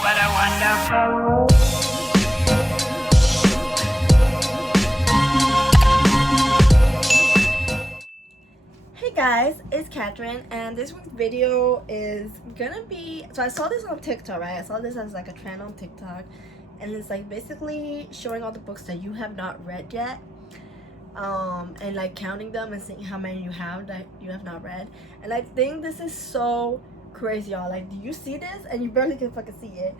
What a wonderful. Hey guys, it's Catherine, and this week's video is gonna be, so I saw this on TikTok, right? I saw this as like a trend on TikTok, and it's like basically showing all the books that you have not read yet, and like counting them and seeing how many you have that you have not read. And I think this is so crazy, y'all. Like, do you see this? And you barely can fucking see it.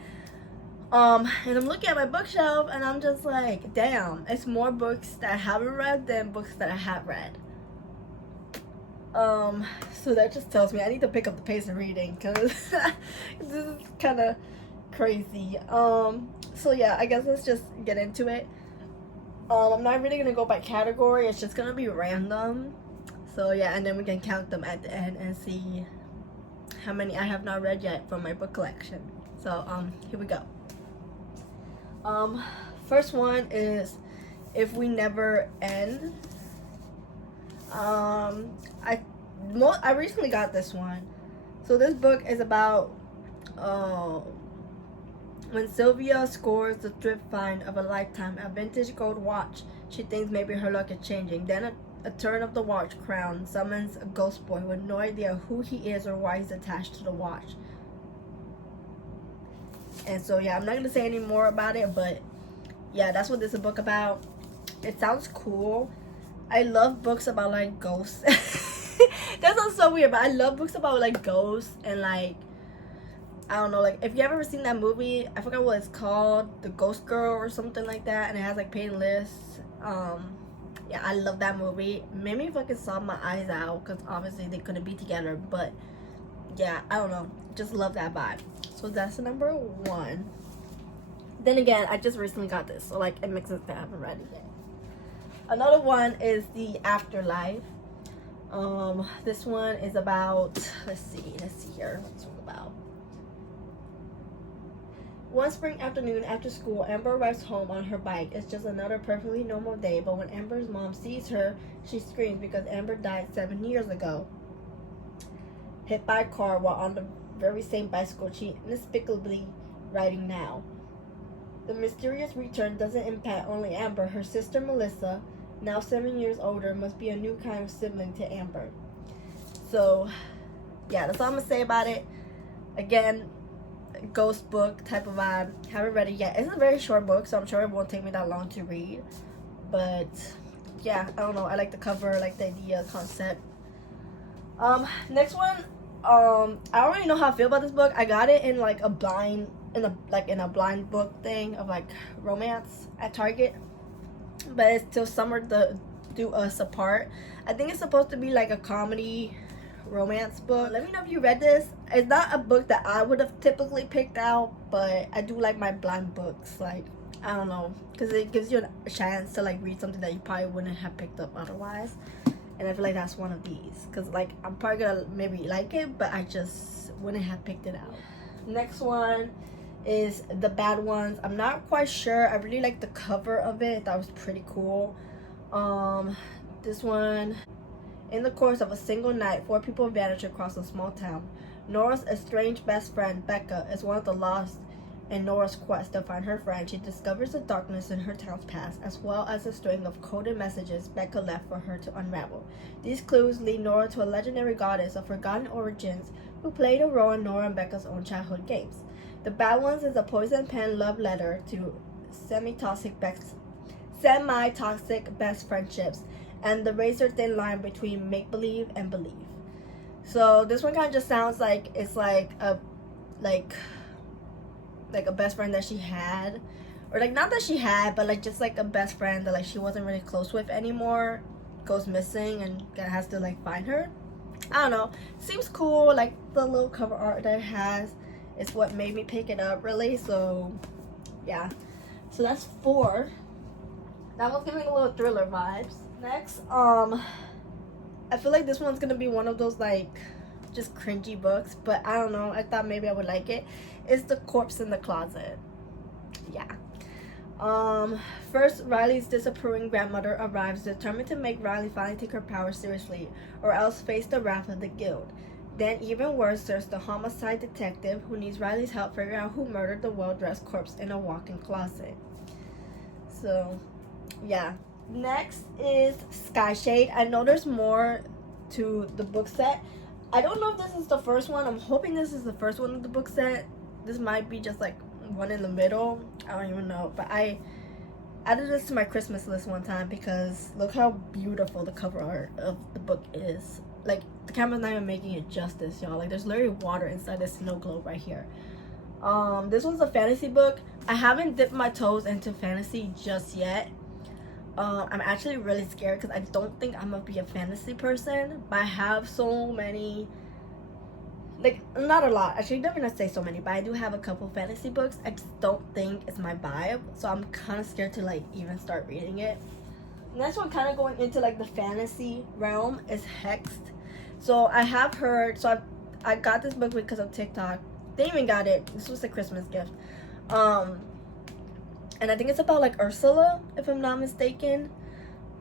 And I'm looking at my bookshelf and I'm just like, damn, it's more books that I haven't read than books that I have read. So that just tells me I need to pick up the pace of reading, because this is kind of crazy. So yeah, I guess let's just get into it. I'm not really gonna go by category, it's just gonna be random. So yeah, and then we can count them at the end and see how many I have not read yet from my book collection. So here we go. First one is If We Never End. I recently got this one. So this book is about when Sylvia scores the thrift find of a lifetime, a vintage gold watch. She thinks maybe her luck is changing. Then a turn of the watch crown summons a ghost boy with no idea who he is or why he's attached to the watch. And so yeah, I'm not gonna say any more about it, but yeah, that's what this is a book about. It sounds cool. I love books about like ghosts. That sounds so weird, but I love books about like ghosts and like, I don't know, like if you ever seen that movie, I forgot what it's called, The Ghost Girl or something like that, and it has like Peyton List. Yeah, I love that movie. Made me fucking sob my eyes out because obviously they couldn't be together, but yeah, I don't know, just love that vibe. So that's number one. Then again, I just recently got this, so like it makes sense that I haven't read it yet. Another one is The Afterlife. This one is about, let's see here, what's it about? One spring afternoon after school, Amber arrives home on her bike. It's just another perfectly normal day, but when Amber's mom sees her, she screams because Amber died 7 years ago, hit by a car while on the very same bicycle she inexplicably riding now. The mysterious return doesn't impact only Amber. Her sister Melissa, now 7 years older, must be a new kind of sibling to Amber. So yeah, that's all I'm gonna say about it. Again, ghost book type of vibe. Haven't read it yet. It's a very short book, so I'm sure it won't take me that long to read. But yeah, I don't know, I like the cover, I like the idea, concept. Next one, I don't really know how I feel about this book. I got it in like a blind blind book thing of like romance at Target, but it's till summer to do us apart. I think it's supposed to be like a comedy romance book. Let me know if you read this. It's not a book that I would have typically picked out, but I do like my blind books. Like, I don't know, because it gives you a chance to like read something that you probably wouldn't have picked up otherwise. And I feel like that's one of these, because like I'm probably gonna maybe like it, but I just wouldn't have picked it out. Next one is The Bad Ones. I'm not quite sure. I really like the cover of it. That was pretty cool. This one, in the course of a single night, 4 people vanish across a small town. Nora's estranged best friend, Becca, is one of the lost in Nora's quest to find her friend. She discovers the darkness in her town's past, as well as a string of coded messages Becca left for her to unravel. These clues lead Nora to a legendary goddess of forgotten origins who played a role in Nora and Becca's own childhood games. The Bad Ones is a poison pen love letter to semi-toxic best friendships and the razor-thin line between make-believe and believe. So this one kind of just sounds like it's like a best friend that she had, or like not that she had, but like just like a best friend that like she wasn't really close with anymore goes missing and has to like find her. I don't know, seems cool. Like the little cover art that it has is what made me pick it up, really. So yeah, so that's 4. That one's giving a little thriller vibes. Next, I feel like this one's gonna be one of those like just cringy books, but I don't know, I thought maybe I would like it. It's The Corpse in the Closet. Yeah. First, Riley's disapproving grandmother arrives, determined to make Riley finally take her power seriously, or else face the wrath of the guild. Then even worse, there's the homicide detective who needs Riley's help figuring out who murdered the well-dressed corpse in a walk-in closet. So, yeah. Next is Skyshade. I know there's more to the book set. I don't know if this is the first one. I'm hoping this is the first one of the book set. This might be just like one in the middle. I don't even know. But I added this to my Christmas list one time because look how beautiful the cover art of the book is. Like, the camera's not even making it justice, y'all. Like, there's literally water inside this snow globe right here. This one's a fantasy book. I haven't dipped my toes into fantasy just yet. I'm actually really scared because I don't think I'm gonna be a fantasy person, but I have so many, like, not a lot, actually don't even say so many, but I do have a couple fantasy books. I just don't think it's my vibe, so I'm kind of scared to like even start reading it. Next one, kind of going into like the fantasy realm, is Hexed. So I have heard, so I got this book because of TikTok. They even got it, this was a Christmas gift. And I think it's about like Ursula, if I'm not mistaken.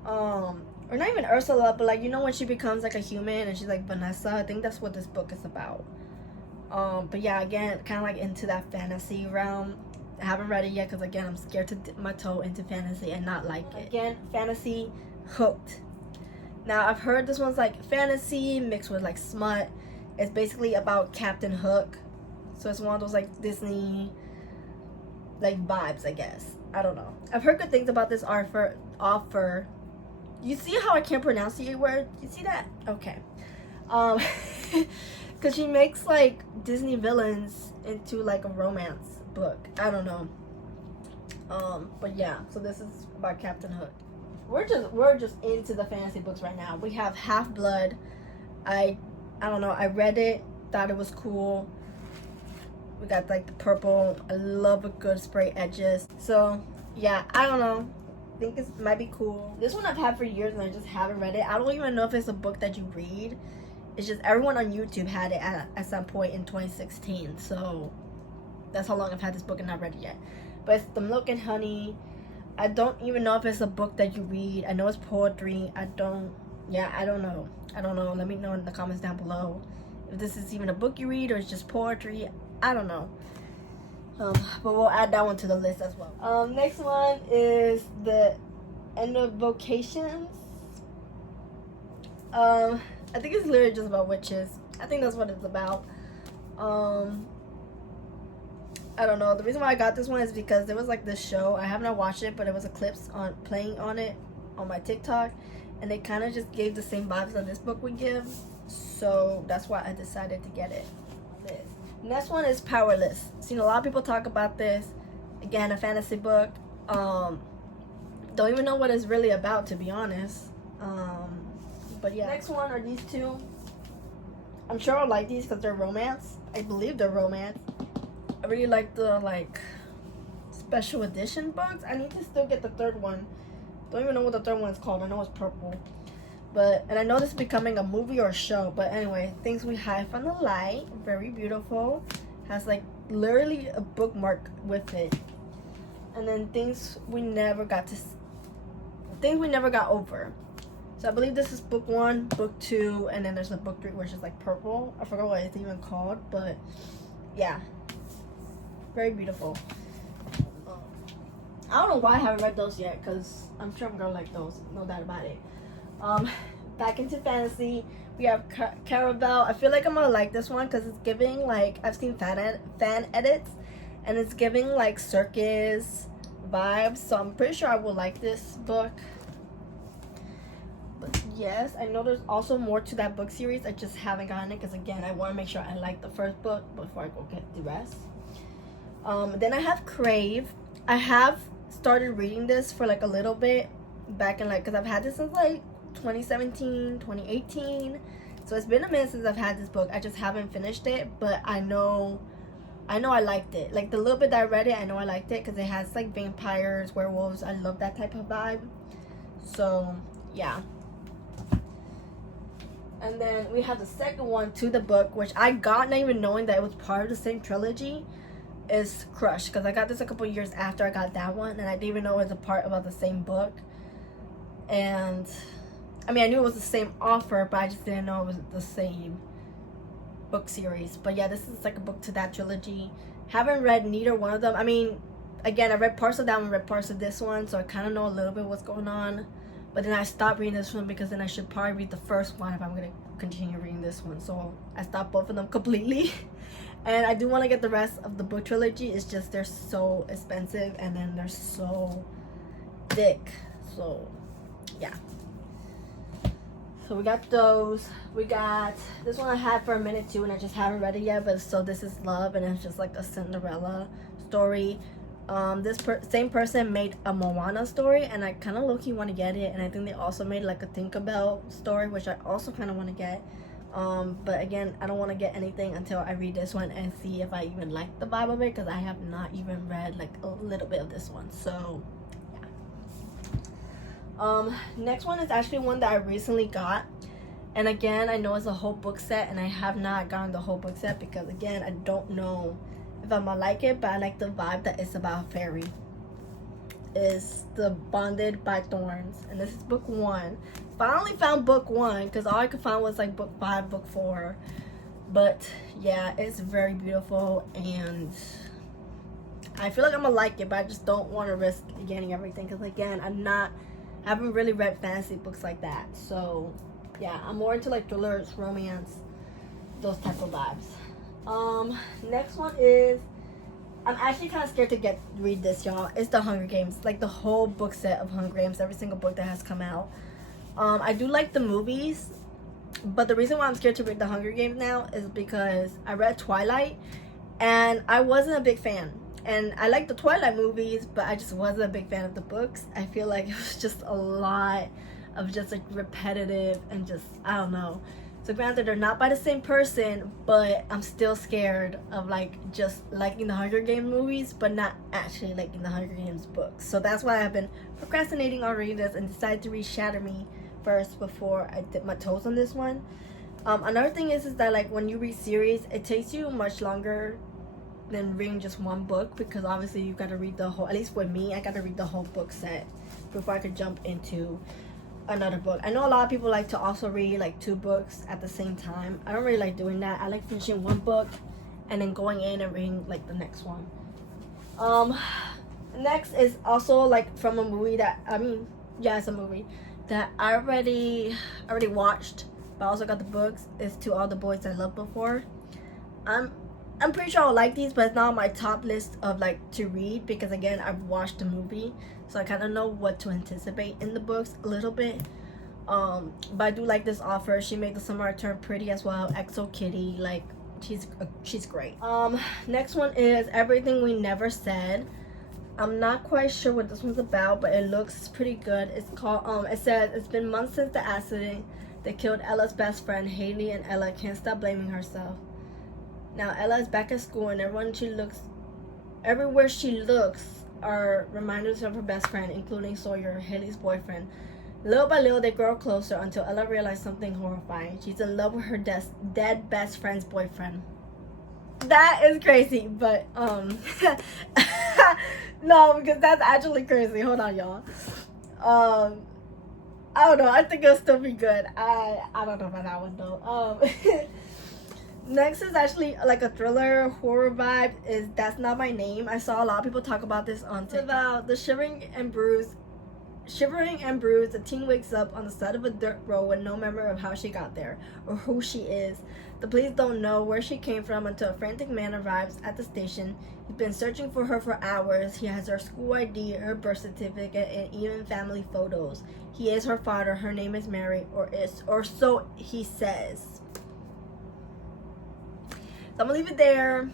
Or not even Ursula, but like, you know, when she becomes like a human and she's like Vanessa. I think that's what this book is about. But yeah, again, kind of like into that fantasy realm. I haven't read it yet because again, I'm scared to dip my toe into fantasy and not like it. Again, fantasy, Hooked. Now I've heard this one's like fantasy mixed with like smut. It's basically about Captain Hook. So it's one of those like Disney like vibes, I guess. I don't know. I've heard good things about this offer. You see how I can't pronounce the word? You see that? Okay. Because she makes like Disney villains into like a romance book. I don't know. But yeah, so this is about Captain Hook. We're just into the fantasy books right now. We have Half-Blood. I don't know. I read it, thought it was cool. We got like the purple. I love a good spray edges. So yeah, I don't know. I think it might be cool. This one I've had for years and I just haven't read it. I don't even know if it's a book that you read. It's just everyone on YouTube had it at some point in 2016. So that's how long I've had this book and not read it yet. But it's The Milk and Honey. I don't even know if it's a book that you read. I know it's poetry. I don't know. Let me know in the comments down below if this is even a book you read or it's just poetry. I don't know. But we'll add that one to the list as well. Next one is The End of Vocations. I think it's literally just about witches. I think that's what it's about. I don't know. The reason why I got this one is because there was like this show. I have not watched it, but it was a clips on playing on it on my TikTok, and they kind of just gave the same vibes that this book would give. So that's why I decided to get it. Next one is Powerless. Seen a lot of people talk about this. Again, a fantasy book. Don't even know what it's really about, to be honest. But yeah. Next one are these two. I'm sure I'll like these because they're romance. I believe they're romance. I really like the like special edition books. I need to still get the third one. Don't even know what the third one is called. I know it's purple. And I know this is becoming a movie or a show. But anyway, Things We Hide from the Light. Very beautiful. Has like literally a bookmark with it. And then Things We Never Got Over. So I believe this is book 1, book 2, and then there's a book 3 which is like purple. I forgot what it's even called, but yeah. Very beautiful. I don't know why I haven't read those yet, because I'm sure I'm gonna like those, no doubt about it. Back into fantasy, we have Caravel. I feel like I'm gonna like this one because it's giving like, I've seen fan edits, and it's giving like circus vibes, so I'm pretty sure I will like this book. But yes, I know there's also more to that book series. I just haven't gotten it because again, I want to make sure I like the first book before I go get the rest. Then I have Crave. I have started reading this for like a little bit back in like, because I've had this since like 2017, 2018. So it's been a minute since I've had this book. I just haven't finished it, but I know I liked it. Like the little bit that I read it, I know I liked it because it has like vampires, werewolves. I love that type of vibe. So yeah. And then we have the second one to the book, which I got not even knowing that it was part of the same trilogy, is Crush. Because I got this a couple years after I got that one, and I didn't even know it was a part about the same book. And I mean, I knew it was the same author, but I just didn't know it was the same book series. But yeah, this is like a book to that trilogy. Haven't read neither one of them. I mean, again, I read parts of that one, read parts of this one, so I kind of know a little bit what's going on. But then I stopped reading this one because then I should probably read the first one if I'm going to continue reading this one. So I stopped both of them completely. And I do want to get the rest of the book trilogy. It's just they're so expensive and then they're so thick. So yeah. So we got those. We got this one I had for a minute too, and I just haven't read it yet. But so this is Love, and it's just like a Cinderella story. This same person made a Moana story, and I kind of low-key want to get it. And I think they also made like a Tinkerbell story, which I also kind of want to get. But again, I don't want to get anything until I read this one and see if I even like the vibe of it, because I have not even read like a little bit of this one. So next one is actually one that I recently got, and again, I know it's a whole book set, and I have not gotten the whole book set because again, I don't know if I'm gonna like it, but I like the vibe that it's about fairy. Is the Bonded by Thorns, and this is book 1. Finally found book 1 because all I could find was like book 5, book 4. But yeah, it's very beautiful, and I feel like I'm gonna like it, but I just don't want to risk getting everything because again, I haven't really read fantasy books like that. So yeah, I'm more into like thrillers, romance, those type of vibes. Next one is, I'm actually kind of scared to read this, y'all. It's the Hunger Games, like the whole book set of Hunger Games, every single book that has come out. I do like the movies, but the reason why I'm scared to read the Hunger Games now is because I read Twilight and I wasn't a big fan. And I like the Twilight movies, but I just wasn't a big fan of the books. I feel like it was just a lot of just like repetitive and just, I don't know. So granted, they're not by the same person, but I'm still scared of like just liking the Hunger Games movies, but not actually liking the Hunger Games books. So that's why I've been procrastinating on reading this and decided to read Shatter Me first before I dip my toes on this one. Another thing is that like when you read series, it takes you much longer than reading just one book, because obviously you got to read the whole, at least with me, I got to read the whole book set before I could jump into another book. I know a lot of people like to also read like 2 books at the same time. I don't really like doing that. I like finishing one book and then going in and reading like the next one. Next is also like from a movie that, I mean, yeah, it's a movie that I already watched, but I also got the books. Is To All the Boys I Loved Before. I'm pretty sure I'll like these, but it's not on my top list of like to read because again, I've watched the movie, so I kind of know what to anticipate in the books a little bit. But I do like this author. She made The Summer I Turned Pretty as well. Exo Kitty, like she's great. Next one is Everything We Never Said. I'm not quite sure what this one's about, but it looks pretty good. It's called it says it's been months since the accident that killed Ella's best friend Haley, and Ella can't stop blaming herself. Now Ella is back at school, and everywhere she looks are reminders of her best friend, including Sawyer, Haley's boyfriend. Little by little, they grow closer until Ella realizes something horrifying. She's in love with her dead best friend's boyfriend. That is crazy, but no, because that's actually crazy. Hold on, y'all. I don't know. I think it'll still be good. I don't know about that one though. Next is actually like a thriller horror vibe. Is That's Not My Name. I saw a lot of people talk about this on TikTok. About the shivering and bruised, the teen wakes up on the side of a dirt road with no memory of how she got there or who she is. The police don't know where she came from until a frantic man arrives at the station. He's been searching for her for hours. He has her school ID, her birth certificate, and even family photos. He is her father. Her name is Mary, or so he says. So I'm gonna leave it there.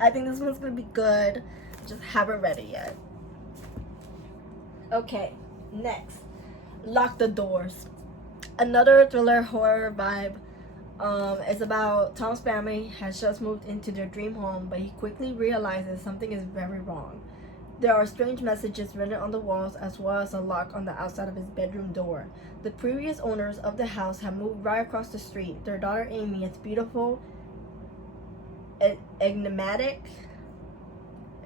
I think this one's gonna be good. Just haven't read it yet. Okay, next, Lock the Doors. Another thriller horror vibe. It's about Tom's family has just moved into their dream home, but he quickly realizes something is very wrong. There are strange messages written on the walls, as well as a lock on the outside of his bedroom door. The previous owners of the house have moved right across the street. Their daughter Amy is beautiful, enigmatic.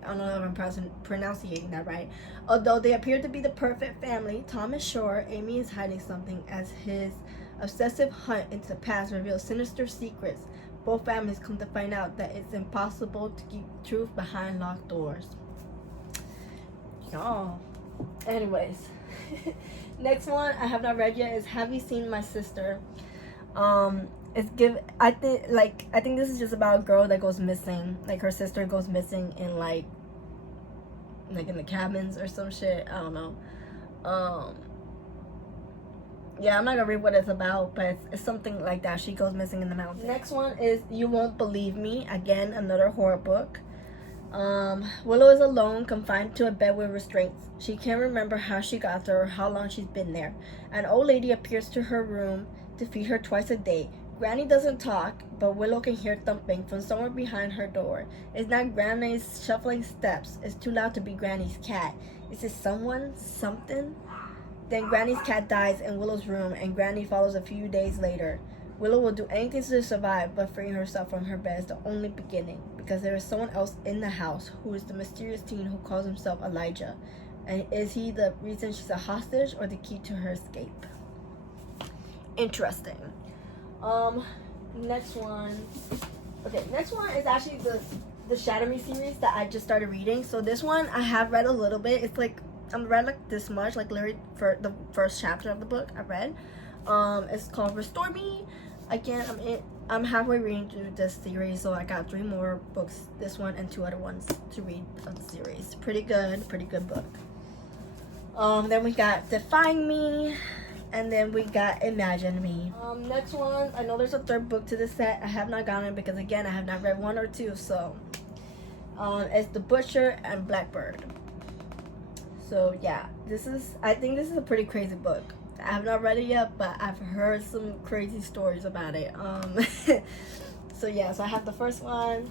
I don't know if I'm pronouncing that right. Although they appear to be the perfect family, Tom is sure Amy is hiding something, as his obsessive hunt into the past reveals sinister secrets. both families come to find out that it's impossible to keep truth behind locked doors. Y'all. Anyways, next one I have not read yet is Have You Seen My Sister? I think this is just about a girl that goes missing. Like her sister goes missing in like in the cabins or some shit. I don't know. Yeah, I'm not gonna read what it's about, but it's something like that. She goes missing in the mountains. Next one is You Won't Believe Me. Again, another horror book. Willow is alone, confined to a bed with restraints. She can't remember how she got there or how long she's been there. An old lady appears to her room to feed her twice a day. Granny doesn't talk, but Willow can hear thumping from somewhere behind her door. It's not Granny's shuffling steps. It's too loud to be Granny's cat. Is it someone? Something? Then Granny's cat dies in Willow's room, and Granny follows a few days later. Willow will do anything to survive, but freeing herself from her bed is the only beginning, because there is someone else in the house who is the mysterious teen who calls himself Elijah. And is he the reason she's a hostage or the key to her escape? Interesting. Next one. Okay, next one is actually the Shatter Me series that I just started reading. So this one I have read a little bit. It's like I'm read like this much, like literally for the first chapter of the book I read. It's called Restore Me. Again, I'm halfway reading through this series, so I got 3 more books, this one and 2 other ones to read of the series. Pretty good book. Then we got Defying Me, and then we got Imagine Me. Next one, I know there's a 3rd book to this set. I have not gotten it because again I have not read 1 or 2, so it's The Butcher and Blackbird. So yeah, I think this is a pretty crazy book. I have not read it yet, but I've heard some crazy stories about it. So yeah, so I have the first one,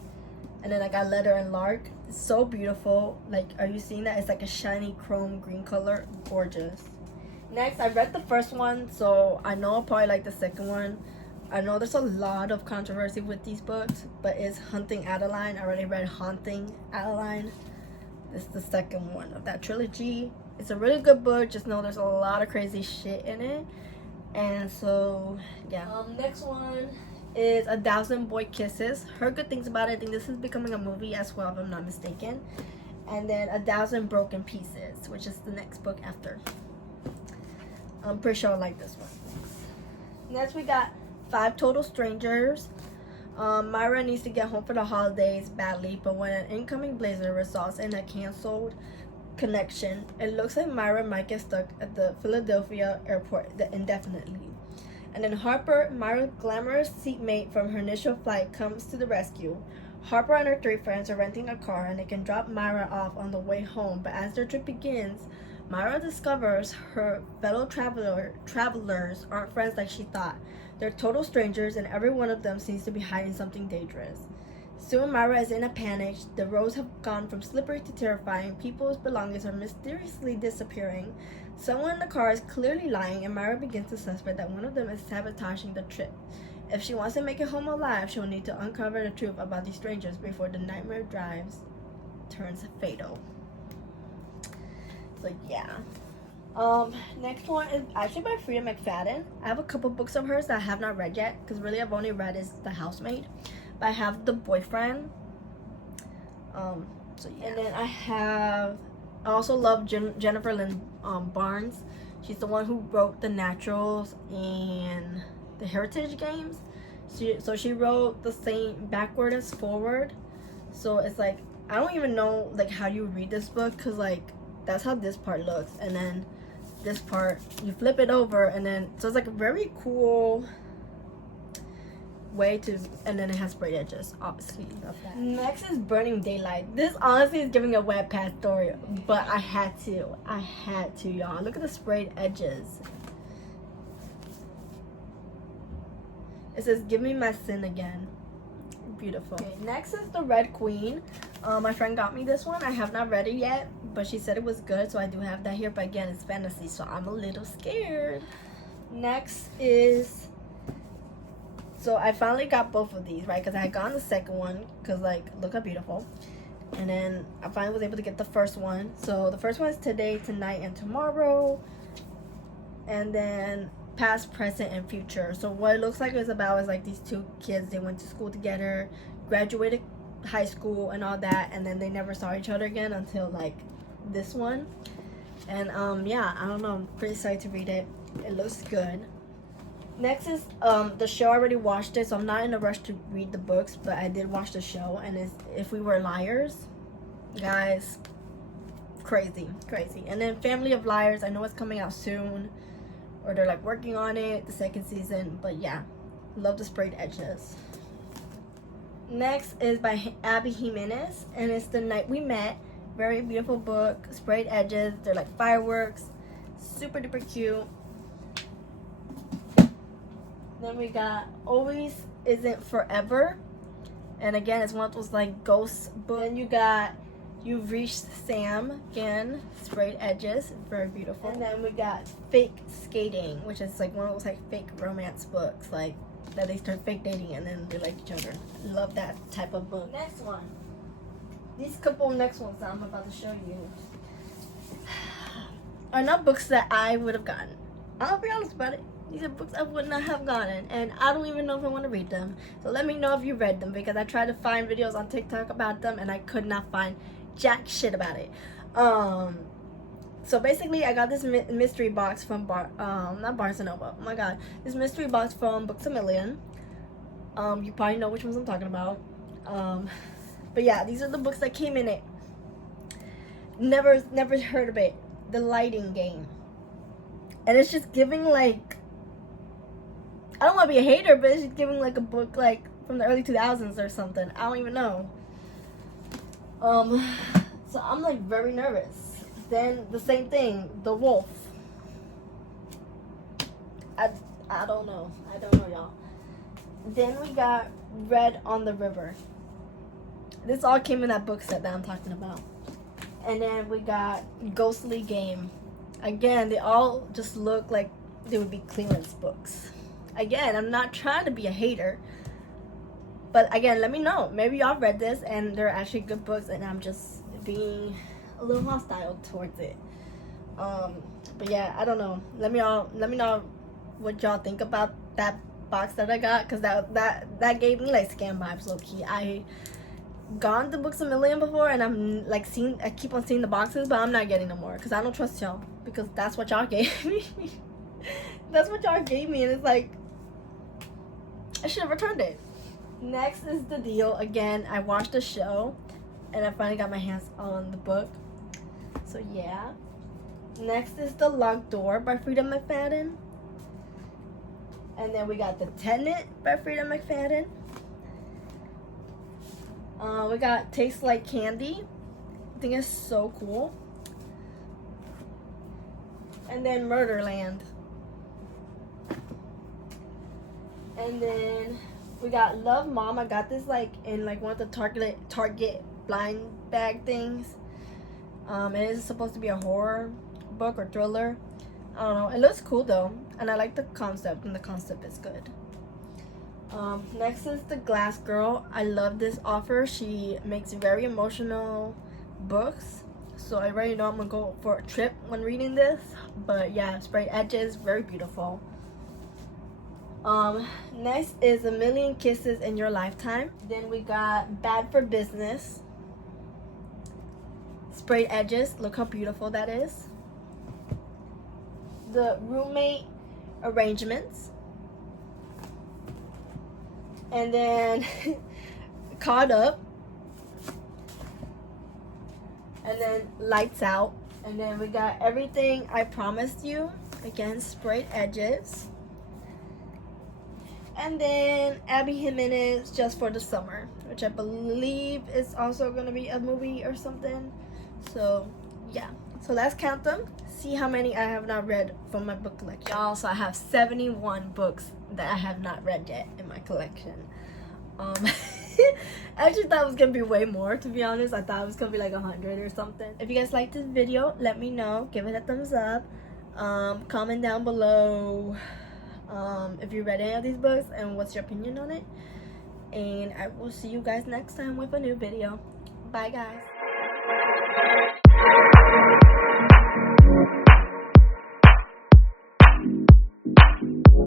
and then I got Letter and Lark. It's so beautiful. Like, are you seeing that? It's like a shiny chrome green color. Gorgeous. Next, I read the first one, so I know I'll probably like the second one. I know there's a lot of controversy with these books, but it's Hunting Adeline. I already read Haunting Adeline. This is the second one of that trilogy. It's a really good book, just know there's a lot of crazy shit in it. And so, yeah. Next one is 1,000 Boy Kisses. Heard good things about it. I think this is becoming a movie as well, if I'm not mistaken. And then 1,000 Broken Pieces, which is the next book after. I'm pretty sure I like this one. Next we got 5 Total Strangers. Myra needs to get home for the holidays badly, but when an incoming blazer results in a canceled connection, it looks like Myra might get stuck at the Philadelphia airport indefinitely. And then Harper, Myra's glamorous seatmate from her initial flight, comes to the rescue. Harper and her 3 friends are renting a car and they can drop Myra off on the way home, but as their trip begins, Myra discovers her fellow travelers aren't friends like she thought. They're total strangers, and every one of them seems to be hiding something dangerous. Soon Myra is in a panic. The roads have gone from slippery to terrifying. People's belongings are mysteriously disappearing. Someone in the car is clearly lying, and Myra begins to suspect that one of them is sabotaging the trip. If she wants to make it home alive, she'll need to uncover the truth about these strangers before the nightmare drives turns fatal. So yeah. Next one is actually by Frida McFadden. I have a couple books of hers that I have not read yet, because really I've only read is The Housemaid. But I have The Boyfriend. So yeah. And then I also love Jennifer Lynn Barnes. She's the one who wrote The Naturals and the Heritage Games. So she wrote the same backward as forward. So it's like, I don't even know like how you read this book, because like that's how this part looks, and then this part you flip it over, and then so it's like a very cool way to, and then it has sprayed edges, obviously. Love that. Next is Burning Daylight. This honestly is giving a Wattpad story, but I had to, y'all. Look at the sprayed edges. It says, "Give me my sin again." Beautiful. Okay, next is The Red Queen. My friend got me this one. I have not read it yet, but she said it was good, so I do have that here. But again, it's fantasy, so I'm a little scared. Next is, so I finally got both of these, right? Because I had gotten the second one, because like, look how beautiful. And then I finally was able to get the first one. So the first one is Today, Tonight, and Tomorrow. And then past, present, and future. So what it looks like is about is like these two kids, they went to school together, graduated high school and all that, and then they never saw each other again until like this one. And yeah, I don't know, I'm pretty excited to read it. It looks good. Next is the show. I already watched it, so I'm not in a rush to read the books, but I did watch the show, and it's If We Were Liars. Guys, crazy. And then Family of Liars, I know it's coming out soon, or they're like working on it, the second season, but yeah, love the sprayed edges. Next is by Abby Jimenez, and it's The Night We Met. Very beautiful book, sprayed edges, they're like fireworks, super duper cute. Then we got Always Isn't Forever, and again, it's one of those like ghost books. Then you got You've Reached Sam, again, sprayed edges, very beautiful. And then we got Fake Skating, which is like one of those like fake romance books, like that they start fake dating and then they like each other. Love that type of book. Next one. These couple next ones that I'm about to show you are not books that I would have gotten. I'll be honest about it. These are books I would not have gotten, and I don't even know if I want to read them. So let me know if you read them, because I tried to find videos on TikTok about them and I could not find jack shit about it. So basically, I got this mystery box from not Barnes and Noble. Oh my god, this mystery box from Books A Million. You probably know which ones I'm talking about. But yeah, these are the books that came in it. Never heard of it. The Lighting Game, and it's just giving like, I don't want to be a hater, but it's just giving like a book like from the early 2000s or something. I don't even know. So I'm like very nervous. Then the same thing, The Wolf. I don't know. Y'all. Then we got Red on the River. This all came in that book set that I'm talking about. And then we got Ghostly Game. Again, they all just look like they would be clearance books. Again, I'm not trying to be a hater, but again, let me know. Maybe y'all read this and they're actually good books and I'm just being a little hostile towards it. But yeah, I don't know. Let me know what y'all think about that box that I got, because that gave me like scam vibes, low key. I gone to Books A Million before, and I'm like I keep on seeing the boxes, but I'm not getting no more because I don't trust y'all, because that's what y'all gave me. That's what y'all gave me, and it's like I should have returned it. Next is The Deal. Again, I watched the show and I finally got my hands on the book, so yeah. Next is The Locked Door by Frida McFadden. And then we got The Tenant by Frida McFadden. We got Tastes Like Candy. I think it's so cool. And then Murderland. And then we got Love Mom. I got this like in like one of the Target blind bag things. It is supposed to be a horror book or thriller. I don't know. It looks cool though, and I like the concept, and the concept is good. Next is The Glass Girl. I love this author. She makes very emotional books, so I already know I'm gonna go for a trip when reading this. But yeah, sprayed edges, very beautiful. Next is A Million Kisses in Your Lifetime. Then we got Bad for Business. Sprayed edges, look how beautiful that is. The Roommate Arrangements. And then Caught Up. And then Lights Out. And then we got Everything I Promised You. Again, sprayed edges. And then Abby Jimenez, Just for the Summer, which I believe is also going to be a movie or something. So yeah, so let's count them, see how many I have not read from my book collection. Y'all, so I have 71 books that I have not read yet in my collection. I actually thought it was gonna be way more, to be honest. I thought it was gonna be like 100 or something. If you guys liked this video, let me know, give it a thumbs up. Comment down below if you read any of these books and what's your opinion on it. And I will see you guys next time with a new video. Bye guys.